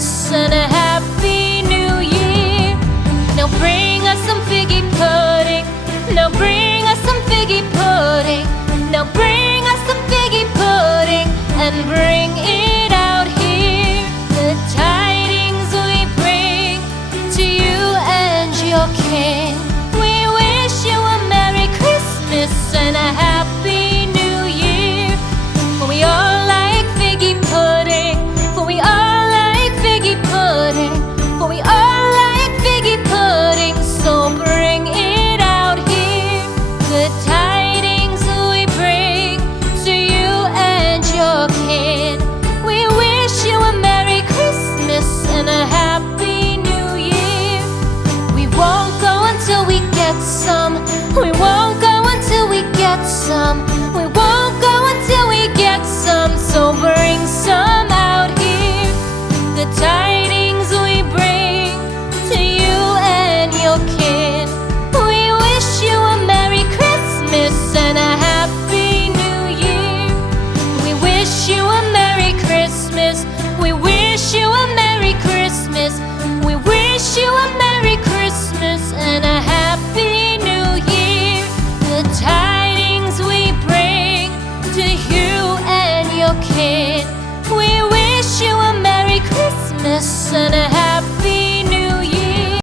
Christmas and a Happy New Year. Now bring us some figgy pudding. Now bring us some figgy pudding. Now bring us some figgy pudding and bring it out here. The tidings we bring to you and your king. We wish you a Merry Christmas and a Happy New Year. For we all like figgy pudding. For we all like figgy pudding. For we all like figgy pudding. So bring it out here. The tidings we bring to you and your kin. We wish you a Merry Christmas and a Happy New Year. We won't go until we get some. We won't go until we get some. We won't go until we get some. So bring some out here. The tidings we bring to you and your kin. We wish you a Merry Christmas and a Happy New Year. We wish you a Merry Christmas. We wish you a Merry Christmas. We wish you a Merry Christmas and a Happy New Year. The tidings we bring to you and your kin. We wish you a Merry Christmas and a